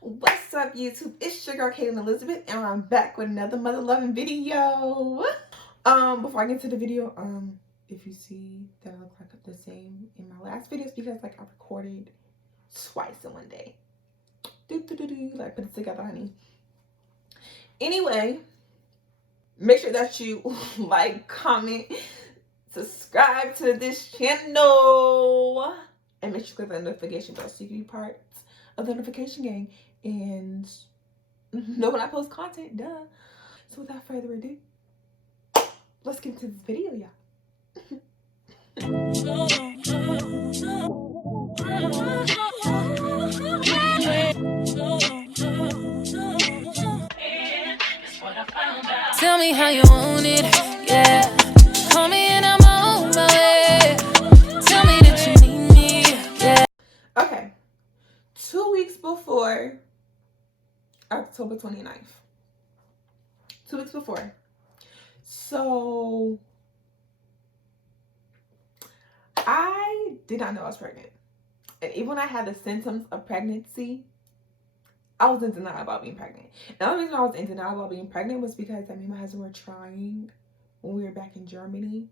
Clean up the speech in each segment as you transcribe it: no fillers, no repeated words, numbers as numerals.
What's up, YouTube? It's your girl Kailyn Elizabeth, and I'm back with another mother loving video. Before I get to the video, if you see that I look like the same in my last videos, because like I recorded twice in one day. Like put it together, honey. Anyway, make sure that you like, comment, subscribe to this channel, and make sure you click that notification bell so you can be part of the notification gang and know when I post content. Duh. So without further ado, let's get into this video, y'all. Tell me how you want it, yeah. Call me and I'm on my way. Tell me that you need me, yeah. Okay, 2 weeks before October 29th. 2 weeks before. So I did not know I was pregnant. And even when I had the symptoms of pregnancy, I was in denial about being pregnant. And the only reason I was in denial about being pregnant was because me and my husband were trying when we were back in Germany.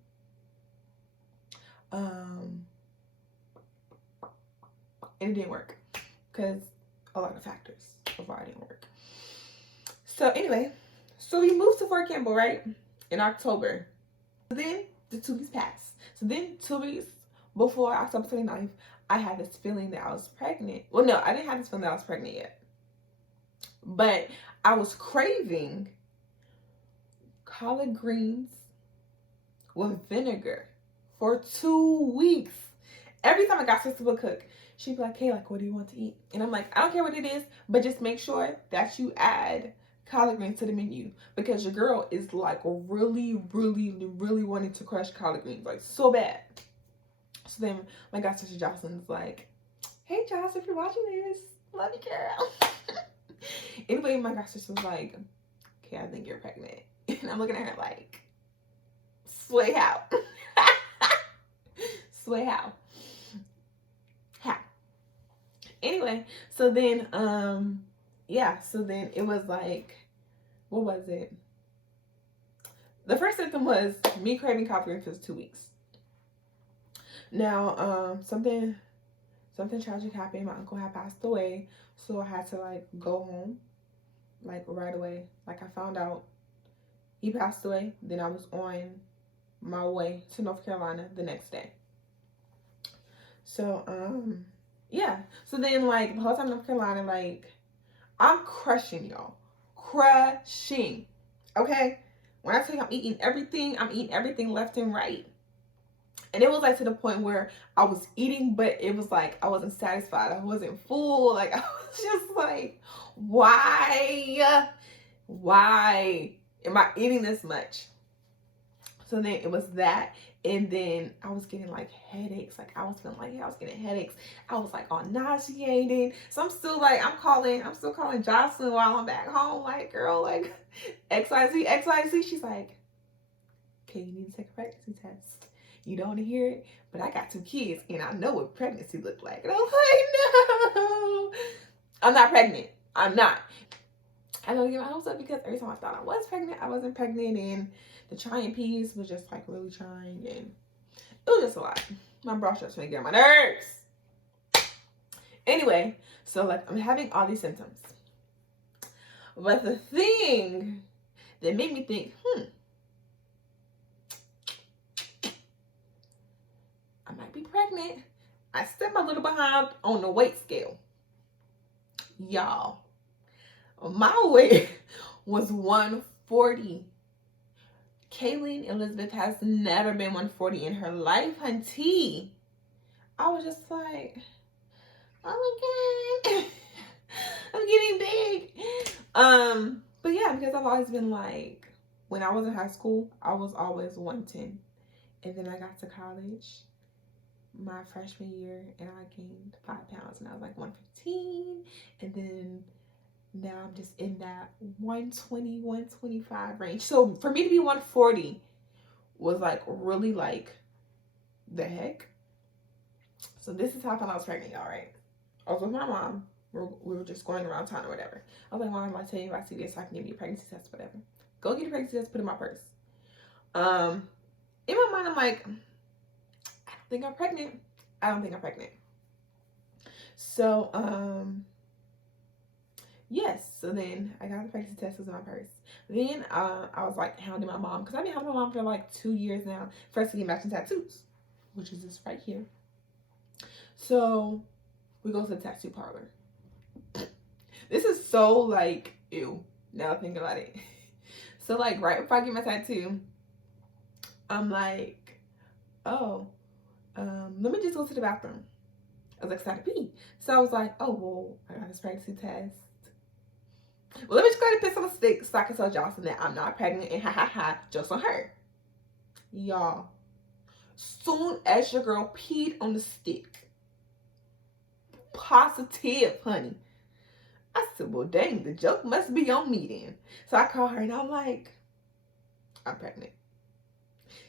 And it didn't work because a lot of factors of why it didn't work. So anyway, so we moved to Fort Campbell, right? In October. So then the 2 weeks passed. So then 2 weeks before October 29th, I had this feeling that I was pregnant. Well, no, I didn't have this feeling that I was pregnant yet. But I was craving collard greens with vinegar for 2 weeks. Every time I got sister would cook, she'd be like, hey, like, what do you want to eat? And I'm like, I don't care what it is, but just make sure that you add collard greens to the menu, because your girl is like really wanting to crush collard greens, like so bad. So then my god sister Jocelyn's like, hey Joss, if you're watching this, love you, girl. Anyway, my god sister was like, okay, I think you're pregnant. And I'm looking at her like, sway how? Sway how? How? Anyway, so then yeah, so then it was like, what was it? The first symptom was me craving collard greens for 2 weeks. Now, something tragic happened. My uncle had passed away, so I had to like go home, like right away. Like I found out he passed away, then I was on my way to North Carolina the next day. So, yeah. So then like the whole time in North Carolina, like I'm crushing, y'all. Crushing. Okay? When I tell you I'm eating everything left and right. And it was like to the point where I was eating, but it was like I wasn't satisfied. I wasn't full. Like I was just like, why am I eating this much? So then it was that. And then I was getting like headaches. Like I was feeling like I was getting headaches. I was like all nauseated. So I'm still calling Jocelyn while I'm back home. Like, girl, like XYZ. She's like, okay, you need to take a pregnancy test. You don't want to hear it, but I got 2 kids and I know what pregnancy looked like. And I was like, no, I'm not pregnant. I'm not. I don't get my hopes up, because every time I thought I was pregnant, I wasn't pregnant, and the trying piece was just like really trying, and it was just a lot. My bra straps trying to get on my nerves. Anyway, so like I'm having all these symptoms. But the thing that made me think, I might be pregnant, I stepped a little behind on the weight scale. Y'all, my weight was 140. Kailyn Elizabeth has never been 140 in her life, hunty. I was just like, oh my god, I'm getting big. But yeah, because I've always been like, when I was in high school, I was always 110. And then I got to college my freshman year and I gained 5 pounds and I was like 115. And then now I'm just in that 120, 125 range. So for me to be 140 was like really like the heck. So this is how I found I was pregnant, y'all, right? I was with my mom. We were just going around town or whatever. I was like, Mom, I'll tell you if I see this, I can give you a pregnancy test, whatever. Go get a pregnancy test, put it in my purse. In my mind, I'm like, I don't think I'm pregnant. I don't think I'm pregnant. So, yes. So then I got the pregnancy test, was in my purse. Then I was like hounding my mom, because I've been hounding my mom for like 2 years now for us to get matching tattoos, which is this right here. So we go to the tattoo parlor. This is so like ew. Now thinking about it. So like right before I get my tattoo, I'm like, oh, let me just go to the bathroom. I was like, I to pee. So I was like, oh well, I got this pregnancy test. Well, let me just go ahead and piss on a stick so I can tell Jocelyn that I'm not pregnant and ha ha ha, just on her. Y'all, soon as your girl peed on the stick, positive, honey. I said, well, dang, the joke must be on me then. So I call her and I'm like, I'm pregnant.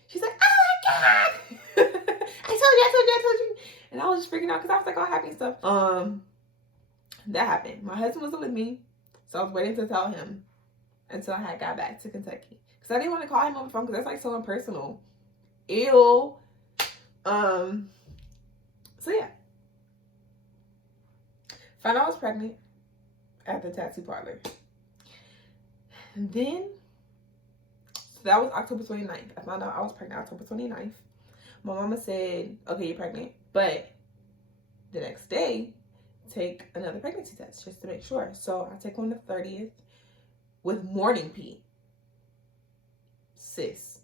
She's like, oh my God. I told you. And I was just freaking out because I was like all happy and stuff. That happened. My husband wasn't with me. So I was waiting to tell him until I had got back to Kentucky. Because I didn't want to call him on the phone because that's like so impersonal. Ew. So yeah. Found out I was pregnant at the tattoo parlor. And then, so that was October 29th. I found out I was pregnant October 29th. My mama said, okay, you're pregnant. But the next day, take another pregnancy test just to make sure. So I take one the 30th with morning pee. Sis,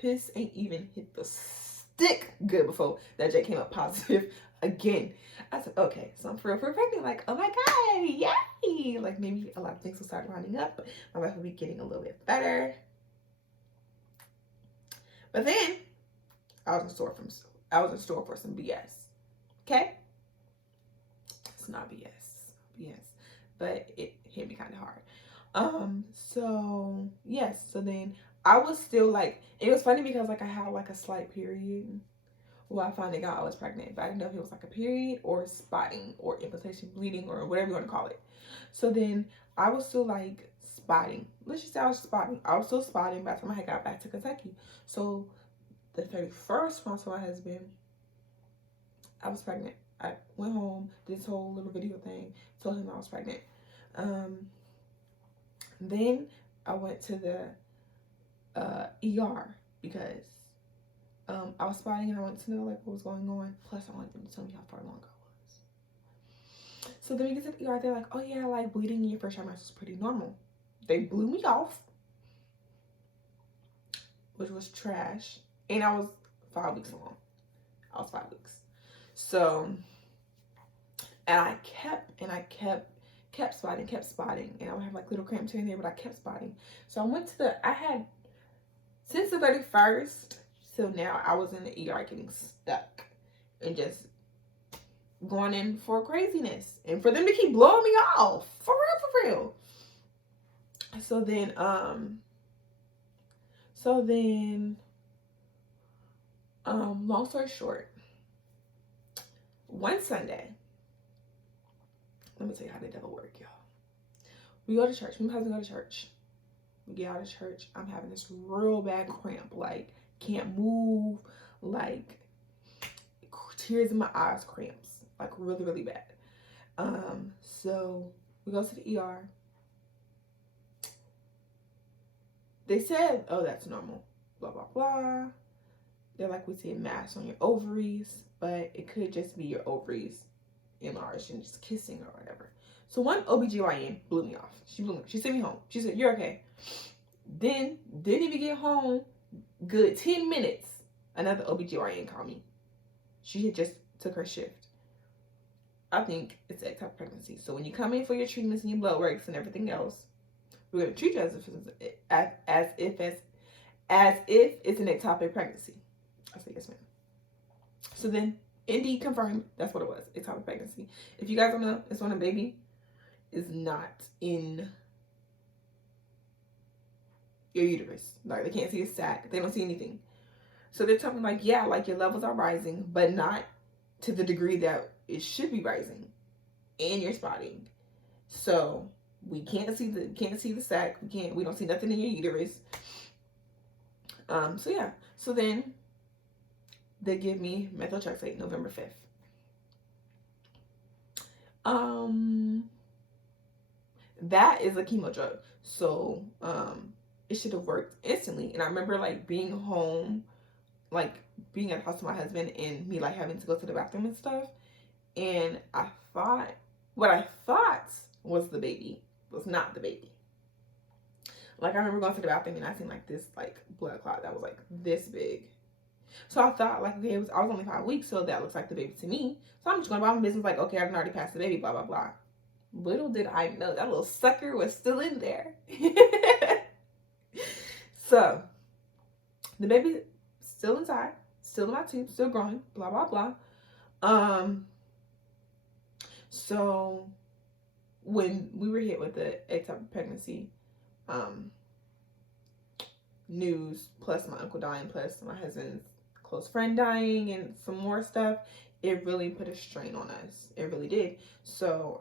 piss ain't even hit the stick good before that J came up positive again. I said, okay, so I'm for real pregnant. Like, oh my God, yay! Like maybe a lot of things will start lining up. My life will be getting a little bit better. But then I was in store for some BS. Okay? It's not BS, but it hit me kind of hard. So yes, so then I was still like, it was funny because like I had like a slight period. Well, I finally got I was pregnant, but I didn't know if it was like a period or spotting or implantation bleeding or whatever you want to call it. So then I was still like spotting. Let's just say I was spotting. I was still spotting by the time I got back to Kentucky. So the 31st, I told my husband I was pregnant. I went home, did this whole little video thing, told him I was pregnant. Then I went to the ER because I was spotting and I wanted to know like what was going on. Plus I wanted them to tell me how far along I was. So then we get to the ER, they're like, oh yeah, like bleeding in your first trimester is pretty normal. They blew me off, which was trash. And I was 5 weeks along. I was 5 weeks. So, and I kept spotting. And I would have like little cramps here and there, but I kept spotting. So I went to since the 31st till now, I was in the ER getting stuck and just going in for craziness. And for them to keep blowing me off. For real. So then, long story short, one Sunday, let me tell you how the devil work, y'all. We go to church. Me and my husband go to church. We get out of church. I'm having this real bad cramp. Like, can't move. Like, tears in my eyes cramps. Like, really, really bad. So, we go to the ER. They said, oh, that's normal. Blah, blah, blah. They're like, we see a mass on your ovaries, but it could just be your ovaries enlarged and just kissing or whatever. So one OBGYN blew me off. She sent me home. She said, you're okay. Then, didn't even get home. Good 10 minutes. Another OBGYN called me. She had just took her shift. I think it's ectopic pregnancy. So when you come in for your treatments and your blood works and everything else, we're going to treat you as if it's an ectopic pregnancy. I said, yes, ma'am. So then, indeed confirmed, that's what it was, ectopic pregnancy. If you guys don't know, it's when a baby is not in your uterus. Like, they can't see a sac. They don't see anything. So they're talking like, yeah, like your levels are rising, but not to the degree that it should be rising. and you're spotting. So we can't see the sac. We don't see nothing in your uterus. So yeah. So then they give me methotrexate November 5th. That is a chemo drug. So it should have worked instantly. And I remember like being home, like being at the house with my husband and me like having to go to the bathroom and stuff. And what I thought was the baby was not the baby. Like I remember going to the bathroom and I seen like this like blood clot that was like this big. So I thought like, okay, I was only 5 weeks, so that looks like the baby to me. So I'm just going about my business like, okay, I've already passed the baby, blah, blah, blah. Little did I know that little sucker was still in there. So the baby still inside, still in my tube, still growing, blah, blah, blah. So when we were hit with the ectopic pregnancy news, plus my uncle dying, plus my husband's close friend dying, and some more stuff, it really put a strain on us. It really did. So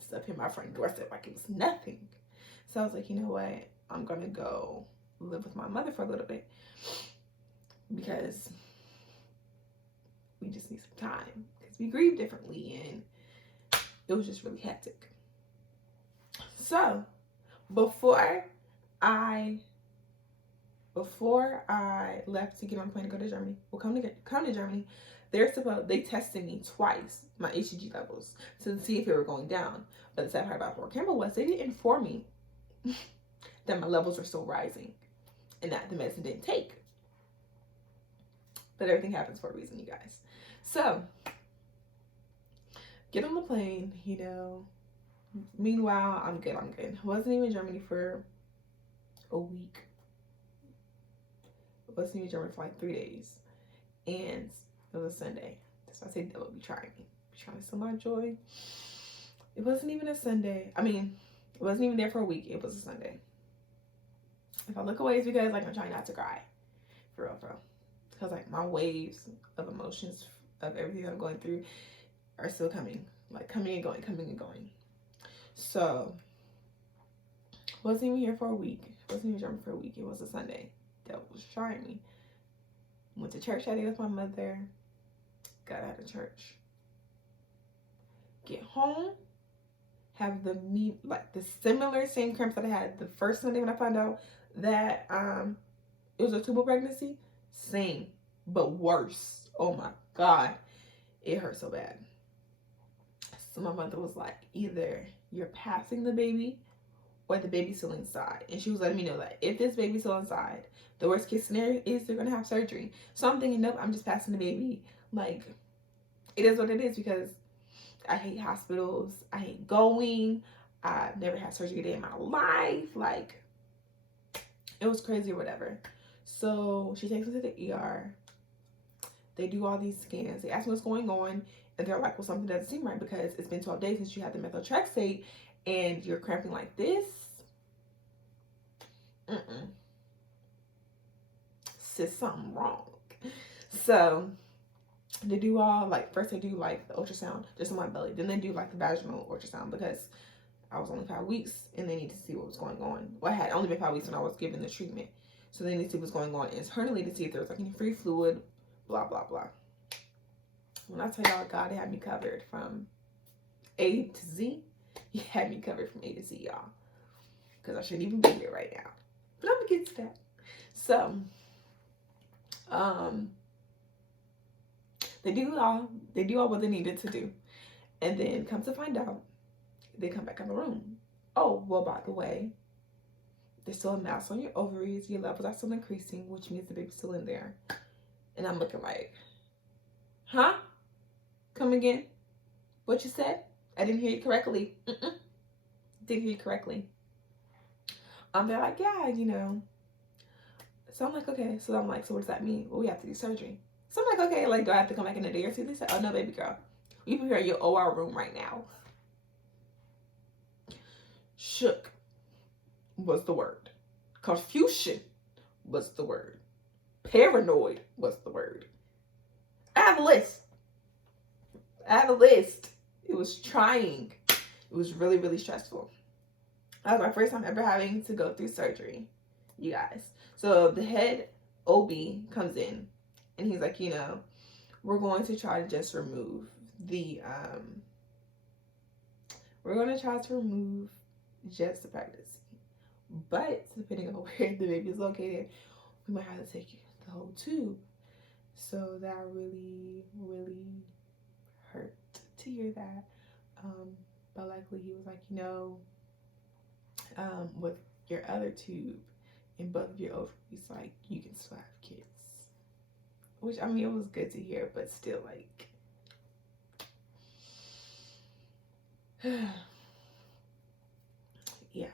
stuff hit my front doorstep like it was nothing. So I was like, you know what? I'm gonna go live with my mother for a little bit because we just need some time because we grieve differently and it was just really hectic. So before I left to get on a plane to go to Germany, come to Germany, they tested me twice, my HCG levels, to see if they were going down. But the sad part about Fort Campbell was they didn't inform me that my levels were still rising and that the medicine didn't take. But everything happens for a reason, you guys. So get on the plane, you know. Meanwhile, I'm good. I wasn't even in Germany for a week. I wasn't even in Germany for like 3 days. And it was a Sunday. So I said that would be trying me. Trying to steal my joy. It wasn't even a Sunday. I mean, it wasn't even there for a week. It was a Sunday. If I look away, it's because like I'm trying not to cry. For real, bro. Because like my waves of emotions of everything that I'm going through are still coming. Like coming and going. So wasn't even here for a week. Wasn't even German for a week. It was a Sunday. That was trying me. Went to church that day with my mother. Got out of church. Get home. Have the same cramps that I had the first Sunday when I found out that it was a tubal pregnancy. Same, but worse. Oh my God. It hurt so bad. So my mother was like, either you're passing the baby or the baby's still inside. And she was letting me know that if this baby's still inside, the worst case scenario is they're going to have surgery. So I'm thinking, nope, I'm just passing the baby. Like, it is what it is because I hate hospitals. I hate going. I've never had surgery a day in my life. Like, it was crazy or whatever. So she takes me to the ER. They do all these scans. They ask me what's going on. And they're like, well, something doesn't seem right because it's been 12 days since you had the methotrexate and you're cramping like this. Sis, something wrong. So they do all, like, first they do like the ultrasound just on my belly. Then they do like the vaginal ultrasound because I was only 5 weeks and they need to see what was going on. Well, I had only been 5 weeks when I was given the treatment. So they need to see what's going on internally to see if there was like any free fluid, blah, blah, blah. When I tell y'all, God had me covered from A to Z. He had me covered from A to Z, y'all. Because I shouldn't even be here right now. But I'm going to get to that. So, they do all what they needed to do. And then come to find out, they come back in the room. Oh, well, by the way, there's still a mass on your ovaries. Your levels are still increasing, which means the baby's still in there. And I'm looking like, huh? Come again? What you said? I didn't hear you correctly. Didn't hear you correctly. They're like, yeah, you know. So I'm like, okay. So I'm like, so what does that mean? Well, we have to do surgery. So I'm like, okay, like, do I have to come back in a day or two? They said, oh, no, baby girl. You can be here in your OR room right now. Shook was the word. Confusion was the word. Paranoid was the word. I have a list. It was trying. It was really, really stressful. That was my first time ever having to go through surgery, you guys. So the head OB comes in and he's like, we're going to try to just remove we're going to try to remove just the pregnancy. But depending on where the baby is located, we might have to take the whole tube. So that really, really hurt to hear that. But luckily he was like, with your other tube in both of your ovaries, like, you can still have kids. Which, I mean, it was good to hear, but still, like, yeah,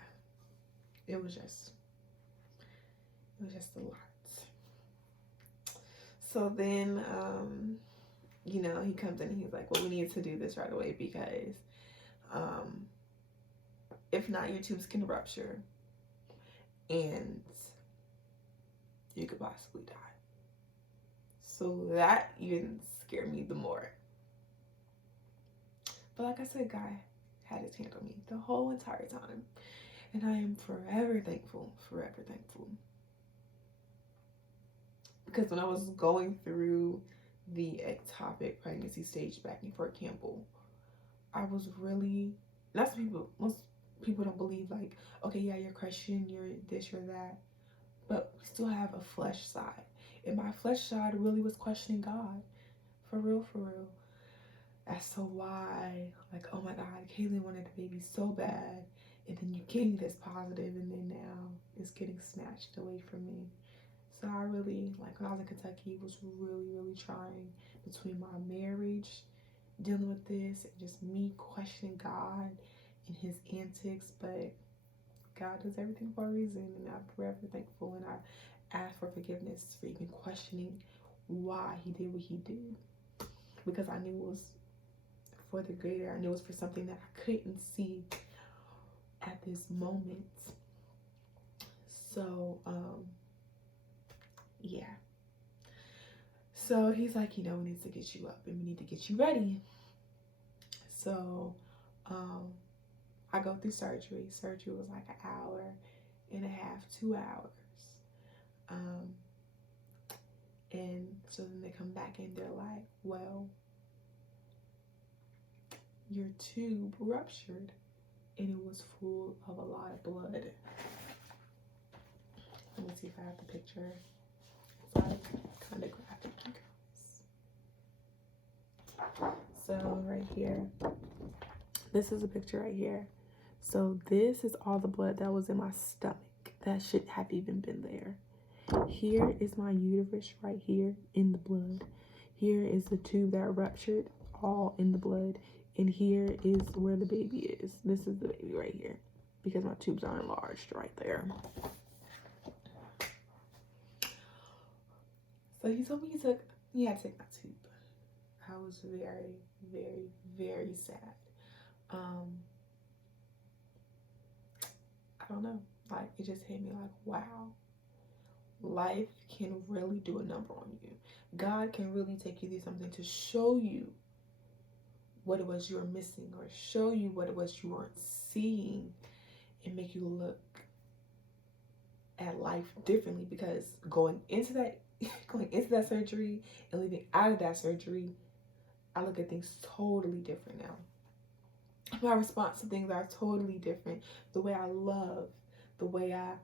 it was just a lot. So then, he comes in and he's like, well, we need to do this right away because if not, your tubes can rupture and you could possibly die. So that even scared me the more. But like I said, God had his hand on me the whole entire time. And I am forever thankful, forever thankful. Because when I was going through the ectopic pregnancy stage back in Fort Campbell, I was really, most people don't believe, like, okay, yeah, you're Christian, you're this, you're that, but we still have a flesh side. And my flesh side really was questioning God, for real, as to why, like, oh my God, Kaylyn wanted a baby so bad, and then you gave me this positive, and then now it's getting snatched away from me. So I really, like, when I was in Kentucky, it was really, really trying between my marriage, dealing with this, and just me questioning God and his antics. But God does everything for a reason, and I'm forever thankful, and I ask for forgiveness for even questioning why he did what he did, because I knew it was for the greater. I knew it was for something that I couldn't see at this moment. So yeah, so he's like, we need to get you up and we need to get you ready. So I go through surgery. Surgery was like 1.5 hours, 2 hours. And so then they come back and they're like, well, your tube ruptured and it was full of a lot of blood. Let me see if I have the picture. It's like kind of graphic, you guys. So right here, this is a picture right here. So this is all the blood that was in my stomach that shouldn't have even been there. Here is my uterus right here in the blood. Here is the tube that ruptured, all in the blood. And here is where the baby is. This is the baby right here, because my tubes are enlarged right there. So he told me he had to take my tube. I was very, very, very sad. I don't know. Like, it just hit me like, wow. Life can really do a number on you. God can really take you through something to show you what it was you were missing, or show you what it was you weren't seeing, and make you look at life differently. Because going into that surgery and leaving out of that surgery, I look at things totally different now. My response to things are totally different. The way I love, the way I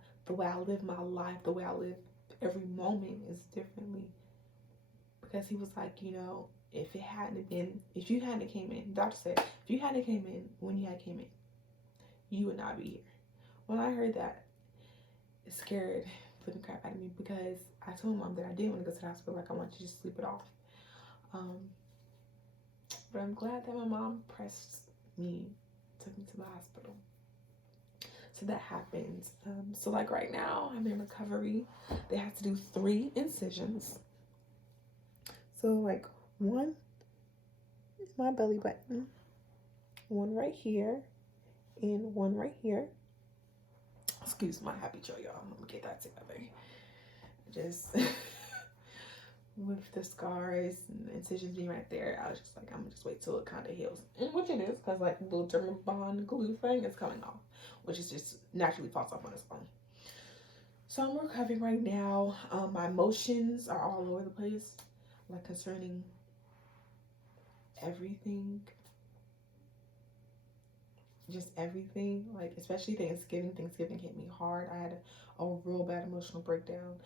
live my life, the way I live every moment is differently. Because he was like, if you hadn't came in, the doctor said, if you hadn't came in when you had came in, you would not be here. When I heard that, it scared the crap out of me, because I told Mom that I didn't want to go to the hospital. Like, I want you to just sleep it off. But I'm glad that my mom pressed me, took me to the hospital. So that happens. So like right now, I'm in recovery. They have to do 3 incisions. So like one is my belly button, one right here, and one right here. Excuse my happy chill, y'all. I'm gonna get that together. Just with the scars and incisions being right there, I was just like, I'm gonna just wait till it kind of heals, and which it is, because like the Dermabond glue thing is coming off, which is just naturally falls off on its own. So I'm recovering right now. My emotions are all over the place, like concerning everything, just everything. Like especially Thanksgiving. Thanksgiving hit me hard. I had a real bad emotional breakdown.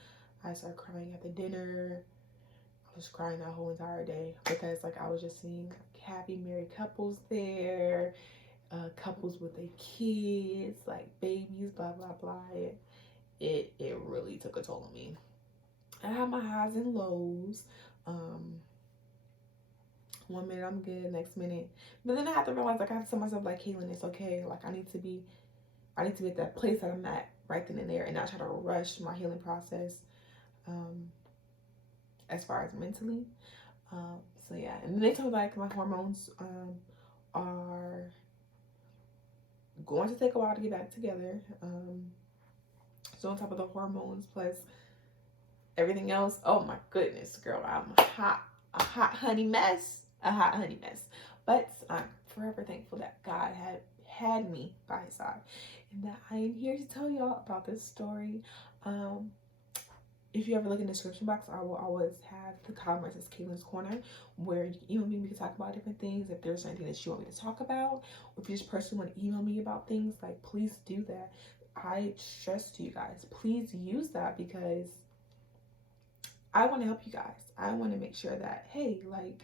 I started crying at the dinner. I was crying that whole entire day because like I was just seeing like happy married couples there, couples with their kids, like babies, blah blah blah. It really took a toll on me. I had my highs and lows. One minute I'm good, next minute, but then I have to realize like I have to tell myself like, Kailyn, it's okay. Like I need to be at that place that I'm at right then and there, and not try to rush my healing process. As far as mentally. So yeah, and they told me like my hormones are going to take a while to get back together. So on top of the hormones plus everything else, oh my goodness, girl, I'm a hot honey mess, But I'm forever thankful that God had me by his side, and that I am here to tell y'all about this story. If you ever look in the description box, I will always have the comments as KAILYN'S Corner, where you can email me. We can talk about different things. If there's anything that you want me to talk about, or if you just personally want to email me about things, like please do that. I stress to you guys, please use that, because I want to help you guys. I want to make sure that, hey, like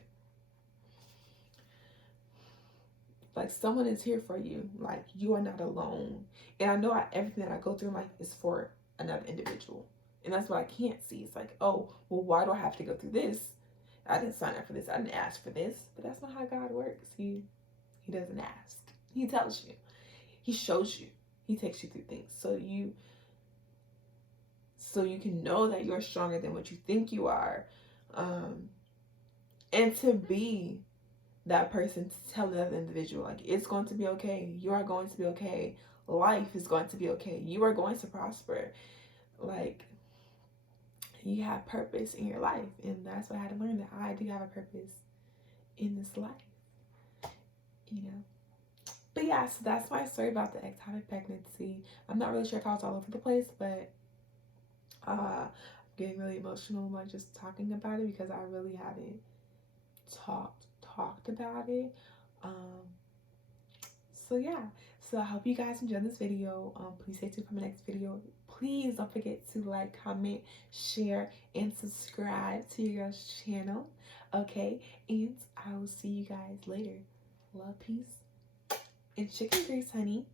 someone is here for you. Like you are not alone. And I know everything that I go through in life is for another individual. And that's what I can't see. It's like, oh, well, why do I have to go through this? I didn't sign up for this. I didn't ask for this. But that's not how God works. He doesn't ask. He tells you. He shows you. He takes you through things so you can know that you're stronger than what you think you are. And to be that person to tell another individual, like, it's going to be okay. You are going to be okay. Life is going to be okay. You are going to prosper. Like, you have purpose in your life, and that's what I had to learn, that I do have a purpose in this life, you know. But yeah, so that's my story about the ectopic pregnancy. I'm not really sure if I was all over the place, but I'm getting really emotional, like just talking about it, because I really haven't talked about it. So yeah, so I hope you guys enjoyed this video. Please stay tuned for my next video. Please don't forget to like, comment, share, and subscribe to your girl's channel. Okay, and I will see you guys later. Love, peace, and chicken grease, honey.